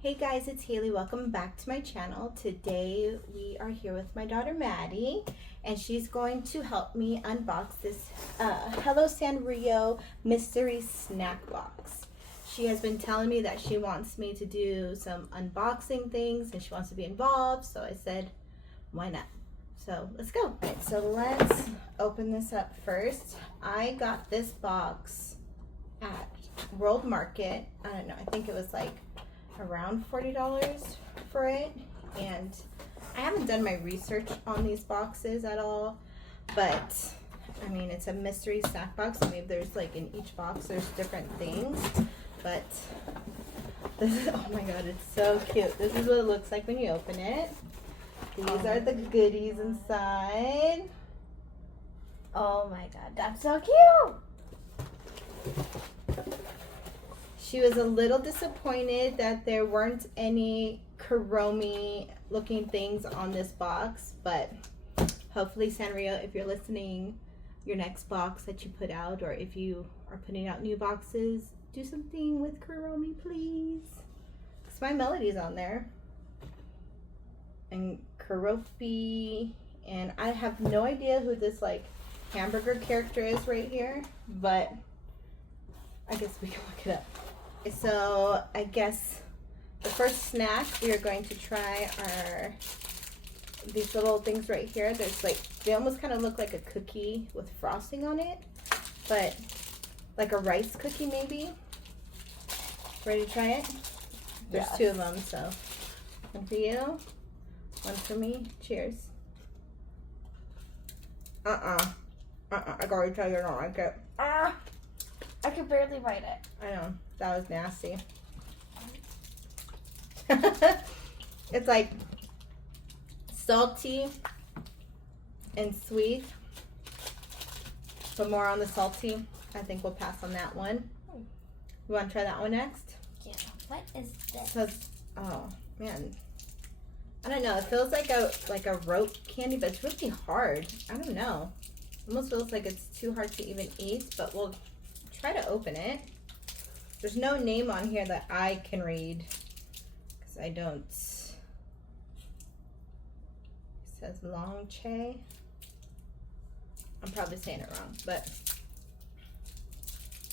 Hey guys, it's Haley. Welcome back to my channel. Today we are here with my daughter Maddie, and she's going to help me unbox this Hello Sanrio Mystery Snack Box. She has been telling me that she wants me to do some unboxing things and she wants to be involved, so I said, why not? So let's go. All right, so let's open this up first. I got this box at World Market. I don't know, I think it was like around $40 for it, and I haven't done my research on these boxes at all, but I mean, it's a mystery snack box, so maybe there's like in each box there's different things, but this is, oh my god, it's so cute. This is what it looks like when you open it. These are the goodies inside. Oh my god, that's so cute! She was a little disappointed that there weren't any Kuromi looking things on this box, but hopefully Sanrio, if you're listening, your next box that you put out, or if you are putting out new boxes, do something with Kuromi, please. Because my melody's on there. And Kuropi, and I have no idea who this like hamburger character is right here, but I guess we can look it up. So I guess the first snack we are going to try are these little things right here. There's like, they almost kind of look like a cookie with frosting on it, but like a rice cookie maybe. Ready to try it? There's Yes. 2 of them, so one for you, one for me. Cheers. I can already tell you I don't like it. I can barely bite it. I know, that was nasty. It's like salty and sweet, but more on the salty. I think we'll pass on that one. You want to try that one next? Yeah. What is this? So it's, oh man, I don't know. It feels like a rope candy, but it's really hard. I don't know. Almost feels like it's too hard to even eat, but we'll try to open it. There's no name on here that I can read because I don't. It says Long Che. I'm probably saying it wrong, but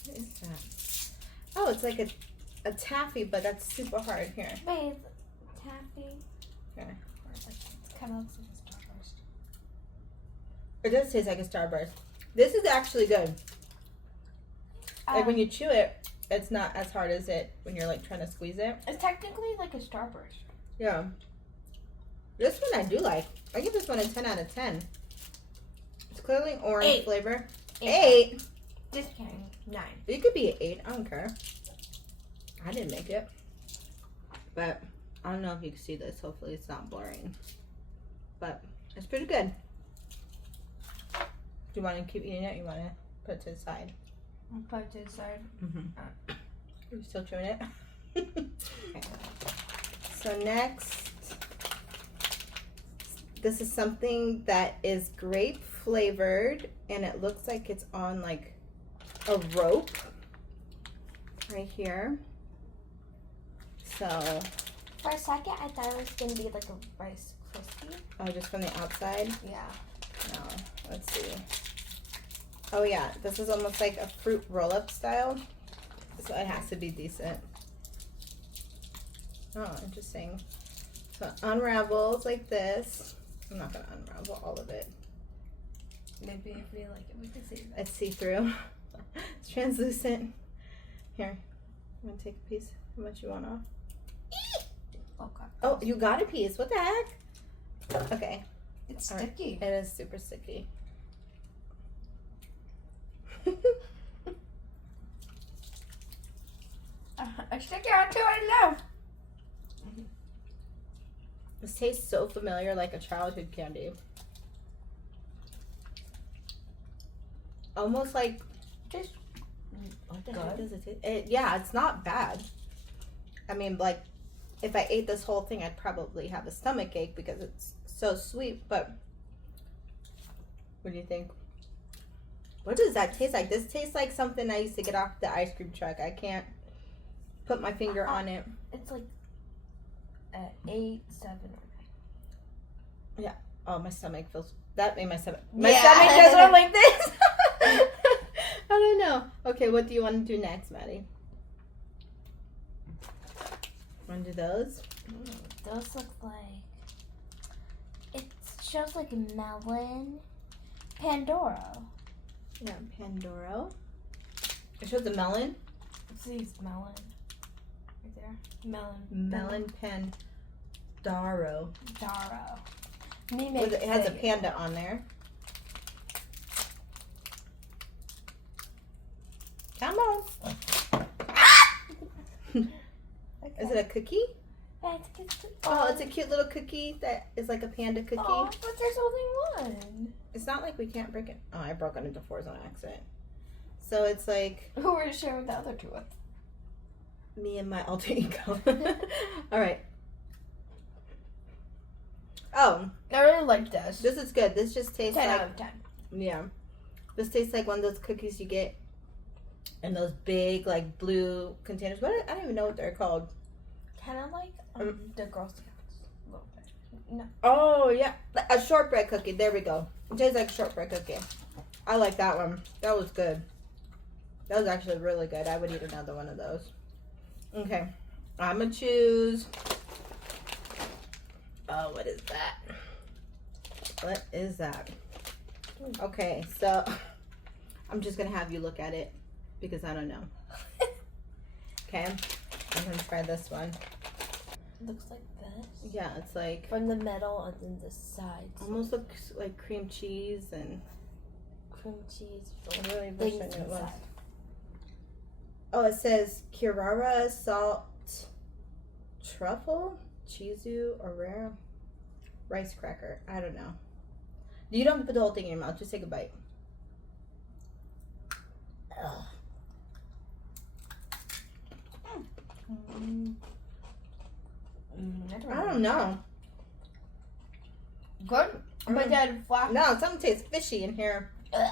what is that? Oh, it's like a taffy, but that's super hard. Here. Wait, taffy? Here. It kind of looks like a Starburst. It does taste like a Starburst. This is actually good. Like when you chew it, it's not as hard as it when you're like trying to squeeze it. It's technically like a Starburst. Yeah. This one I do like. I give this one a 10 out of 10. It's clearly orange 8. flavor. 8. 8. Just kidding. 9. It could be an 8. I don't care. I didn't make it. But I don't know if you can see this. Hopefully it's not blurring. But it's pretty good. Do you want to keep eating it? Or you want to put it to the side? I'll put it to the side. Are you still chewing it? Okay. So next, this is something that is grape flavored, and it looks like it's on like a rope right here. So, For a second, I thought it was going to be like a Rice Krispie. oh, just from the outside? Yeah. No, let's see. Oh yeah, this is almost like a fruit roll-up style, so it has to be decent. Oh, interesting. So it unravels like this. I'm not gonna unravel all of it. Maybe if we like it, we can see that. It's see-through. It's translucent. Here, I'm gonna take a piece. How much you want off? Oh, God. Oh, you got a piece. What the heck? Okay. It's All right. sticky. It is super sticky. It's sticky on too, I know. This tastes so familiar, like a childhood candy. Almost like, Just what the heck does it taste? Yeah, it's not bad. I mean, like, if I ate this whole thing, I'd probably have a stomach ache because it's so sweet, but what do you think? What does that taste like? This tastes like something I used to get off the ice cream truck. I can't put my finger on it. It's like at 8, 7, or 9. Oh, my stomach feels. That made my stomach. My stomach does one like this. I don't know. Okay, what do you want to do next, Maddie? Want to do those? Those look like. It shows like a melon. Pandora. Yeah, Pandora. It shows a melon. It says melon. Right there. Melon. Melon Pandaro. Daro. It has a panda on there. Come on. Is it a cookie? Yeah, it's a cookie. Oh, it's a cute little cookie that is like a panda cookie. Oh, but there's only one. It's not like we can't break it. Oh, I broke it into 4s on accident. So it's like Who were you sharing the other two with? me and my alter ego. All right. Oh, I really like this. this is good. This just tastes 10 like out of 10. yeah. This tastes like one of those cookies you get in those big like blue containers. I don't even know what they're called. Kind of like the Girl Scouts. A little bit. No. Oh yeah, like a shortbread cookie. There we go. It tastes like a shortbread cookie. I like that one. That was good. That was actually really good. I would eat another one of those. Okay, I'm gonna choose. Oh, what is that? What is that? Okay, so I'm just gonna have you look at it because I don't know. Okay, I'm gonna try this one. It looks like this. Yeah, it's like From the middle and then the sides. almost looks like cream cheese and Cream cheese. I really wish I Things knew it was. inside. Oh, it says Kirara salt truffle, chizu, or rare rice cracker. I don't know. You don't have to put the whole thing in your mouth. Just take a bite. Ugh. I don't know. Good. But then flat. No, something tastes fishy in here. Ugh.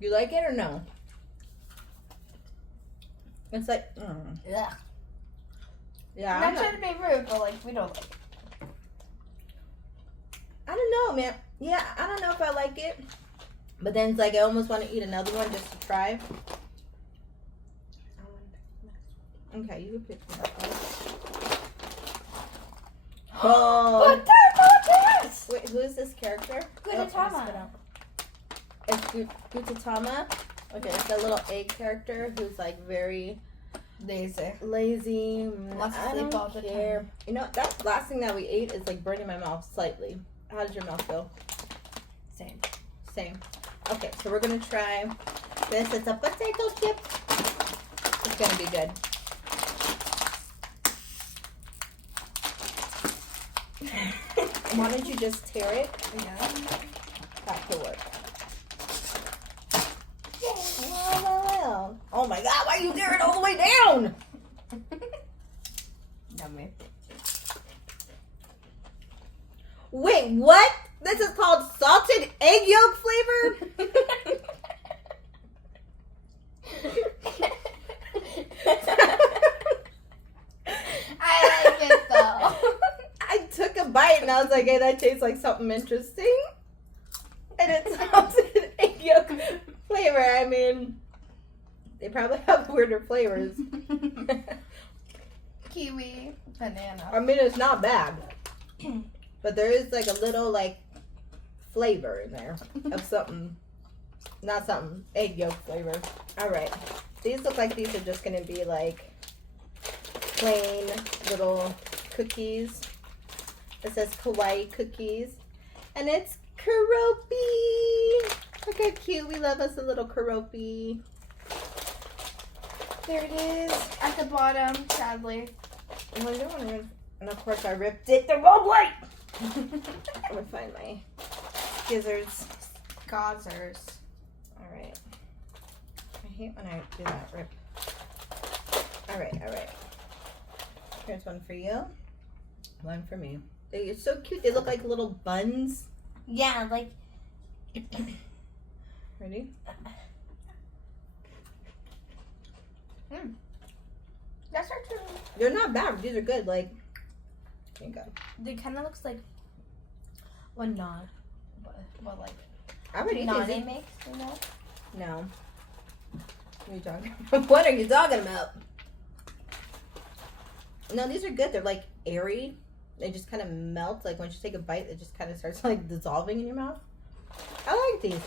You like it or no? It's like, Yeah. yeah. I'm not trying to be rude, but like we don't like it. I don't know, man. Yeah, I don't know if I like it. But then it's like I almost want to eat another one just to try. Okay, you can pick that one. Oh. But they're not this! Wait, who is this character? Gudetama. It's Gudetama. Okay, it's that little egg character who's like very Lazy. lazy. Wants to I sleep don't all the care. time. You know, that last thing that we ate is like burning my mouth slightly. How did your mouth feel? Same. Same. Okay, so we're gonna try this. It's a potato chip. It's gonna be good. Why don't you just tear it? Yeah. That could work. Well. Oh my god, why are you tearing it all the way down? Yummy. Wait, what? This is called salted egg yolk flavor? I like it though. I took a bite and I was like, hey, that tastes like something interesting. And it's salted egg yolk flavor. I mean, they probably have weirder flavors. Kiwi, banana. I mean, it's not bad. But there is like a little like flavor in there of something. Not something. Egg yolk flavor. Alright. These look like these are just going to be like plain little cookies. It says kawaii cookies. And it's karopi. Look how cute. We love us a little karopi. There it is. At the bottom, sadly. And of course I ripped it the wrong way. I'm gonna find my gizzards. Gauzers. Alright. I hate when I do that rip. Alright. Here's one for you. One for me. They're so cute. They look like little buns. Yeah, like. Ready? That's actually. They're not bad. These are good. Like, here you go. They kind of looks like what not, what like I would eat Nane these. makes, you know? No. What are you talking about? What are you talking about? No, these are good. They're like airy. They just kind of melt. Like once you take a bite, it just kind of starts like dissolving in your mouth. I like these.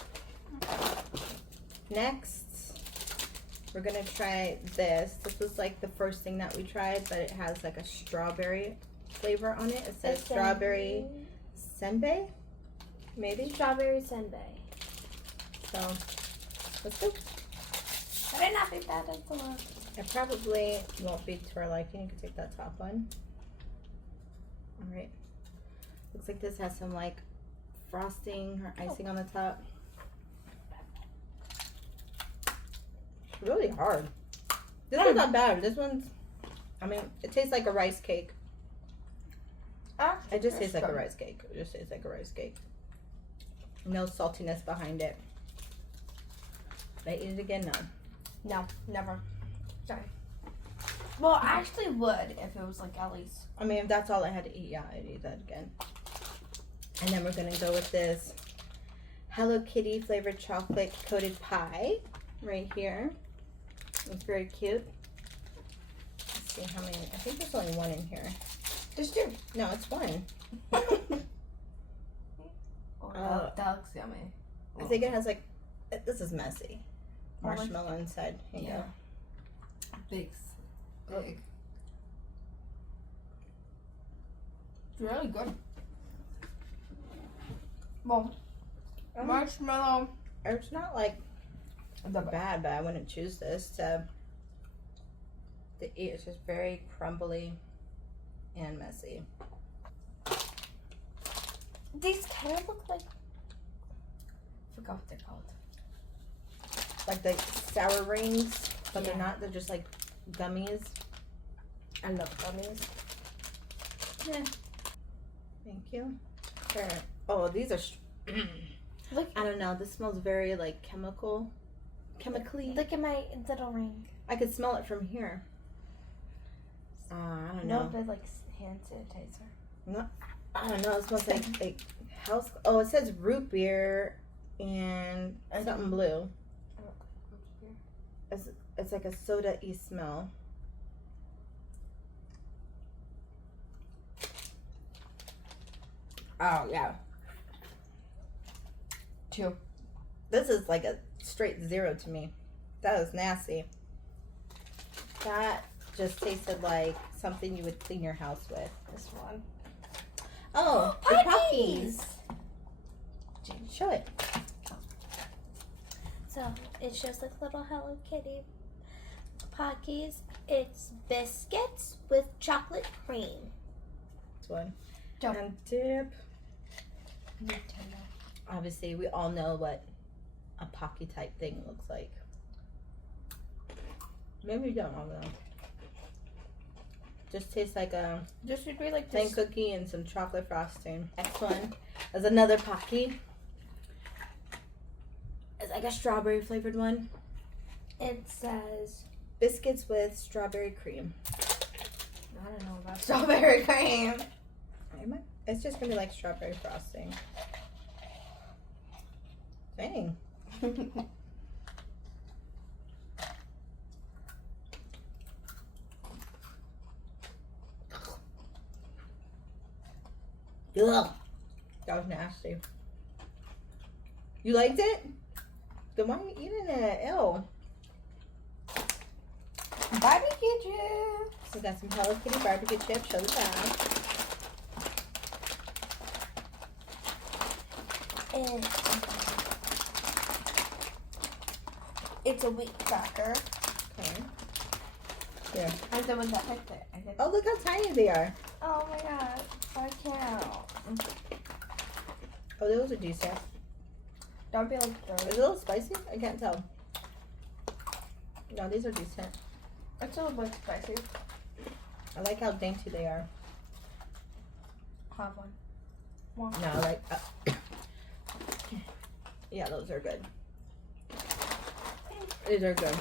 Next, we're gonna try this. This was like the first thing that we tried, but it has like a strawberry flavor on it. It says strawberry senbei, maybe? Strawberry senbei. So, let's go. I did not think that is the one. It probably won't be to our liking. You can take that top one. Alright. Looks like this has some like frosting or icing on the top. It's really hard. This one's not bad. This one's, I mean, it tastes like a rice cake. It just tastes like a rice cake. It just tastes like a rice cake. No saltiness behind it. Did I eat it again? No. No, never. Sorry. Well, I actually would if it was like at least. I mean, if that's all I had to eat, yeah, I'd eat that again. And then we're gonna go with this Hello Kitty flavored chocolate coated pie right here. It's very cute. Let's see how many. I think there's only one in here. There's two. No, it's one. That looks yummy. I think it has like. This is messy. Marshmallow inside. Here you go. Big. It's really good. Well, marshmallow. It's not like bad, but I wouldn't choose this to eat. It's just very crumbly and messy. These kind of look like. I forgot what they're called. Like the sour rings, but they're Yeah. not. They're just like gummies. I love gummies. Yeah. Thank you. Sure. Oh, these are. Look. I don't know. This smells very like chemically. Look at my little ring. I could smell it from here. I don't No, know. but like hand sanitizer. No, I don't know. It smells like house. Oh, it says root beer and something blue. It's like a soda-y smell. Oh yeah. 2. This is like a straight 0 to me. That is nasty. That just tasted like something you would clean your house with. This one. Oh, the Pockies. Show it. So it shows like little Hello Kitty Pockies. It's biscuits with chocolate cream. This one. Jump. And dip. Obviously, we all know what a Pocky type thing looks like. Maybe you don't all know. Just tastes like a This would be like plain this. cookie and some chocolate frosting. Next one is another Pocky. It's like a strawberry flavored one. It says Biscuits with strawberry cream. I don't know about strawberry cream. It's just gonna be like strawberry frosting. Dang. Ugh. That was nasty. You liked it? Then why are you eating it? Ew. Barbecue chips. We got some Hello Kitty barbecue chips. Show the back. And it's a wheat cracker. Okay. Here. I said with that picture. Oh, look how tiny they are. Oh my god. I can't. Oh, those are decent. Don't be like Is it a little spicy? I can't tell. No, these are decent. It's a little bit spicy. I like how dainty they are. Have one. No, like, yeah, those are good. These are good.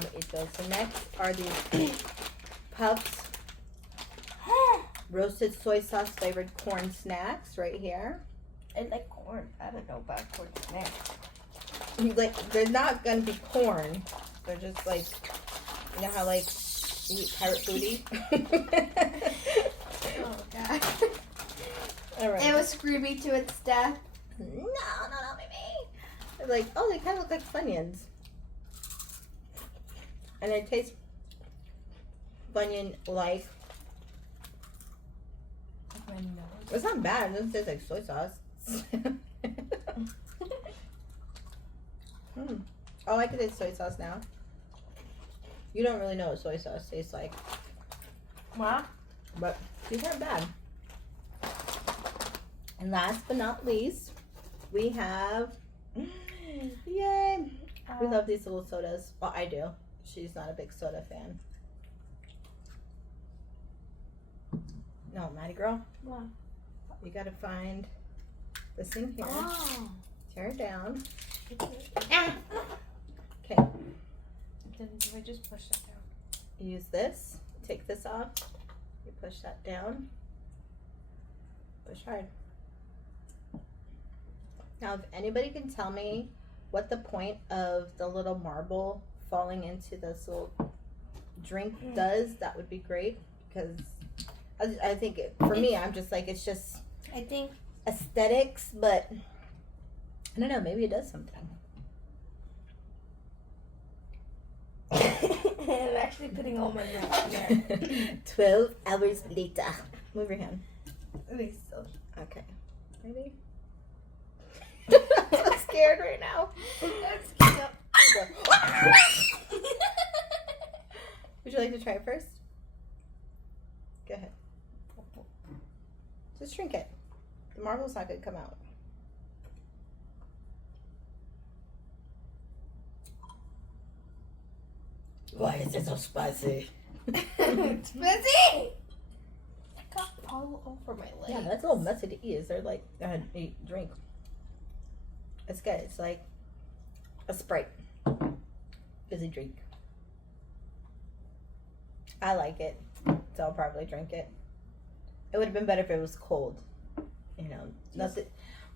time to eat those. So next are these puffs, roasted soy sauce flavored corn snacks right here. I like corn. I don't know about corn snacks. Like, they're not gonna be corn. They're just like, you know how like you eat pirate booty? Oh god. All right. It was Scooby to its death. No, baby. They're like, oh, they kind of look like Funyuns. And it tastes Funyun-like. It's not bad. It doesn't taste like soy sauce. Oh, I can taste soy sauce now. You don't really know what soy sauce tastes like. What? But these aren't bad. And last but not least, we have, yay, we love these little sodas. Well, I do. She's not a big soda fan. No, Maddie girl. What? You gotta find this in here. Oh. Tear it down. Ah. Okay. Then do I just push that down? Use this. Take this off. You push that down. Push hard. Now, if anybody can tell me what the point of the little marble falling into this little drink does, that would be great. Because I think, for me, I'm just like, it's just I think aesthetics, but I don't know, maybe it does something. I'm actually putting all my milk there. 12 hours later. Move your hand. Okay, so Okay. Ready? I'm so scared right now. Would you like to try it first? Go ahead. Just shrink it. The marble's not going to come out. Why is it so spicy? It's busy. I got all over my leg. Yeah, that's a little messy to eat. Is there like drink? It's good. It's like a Sprite. Fizzy drink. I like it, so I'll probably drink it. It would have been better if it was cold. You know, nothing.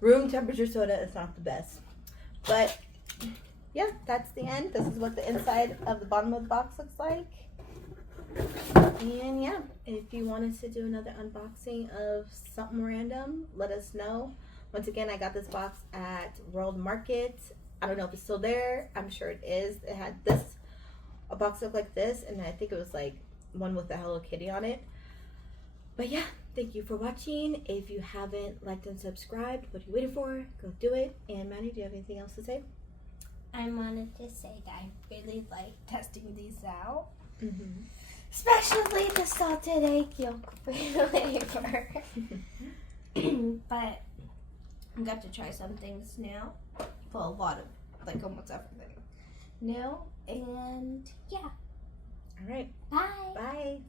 Room temperature soda is not the best, but yeah, that's the end. This is what the inside of the bottom of the box looks like. And yeah, if you want us to do another unboxing of something random, let us know. Once again, I got this box at World Market. I don't know if it's still there. I'm sure it is. It had a box look like this, and I think it was like one with a Hello Kitty on it. But yeah, thank you for watching. If you haven't liked and subscribed, what are you waiting for? Go do it. And Maddie, do you have anything else to say? I wanted to say that I really like testing these out. Mm-hmm. Especially the salted egg yolk flavor. But I got to try some things now. Well, a lot of, like almost everything new. And yeah. All right. Bye. Bye.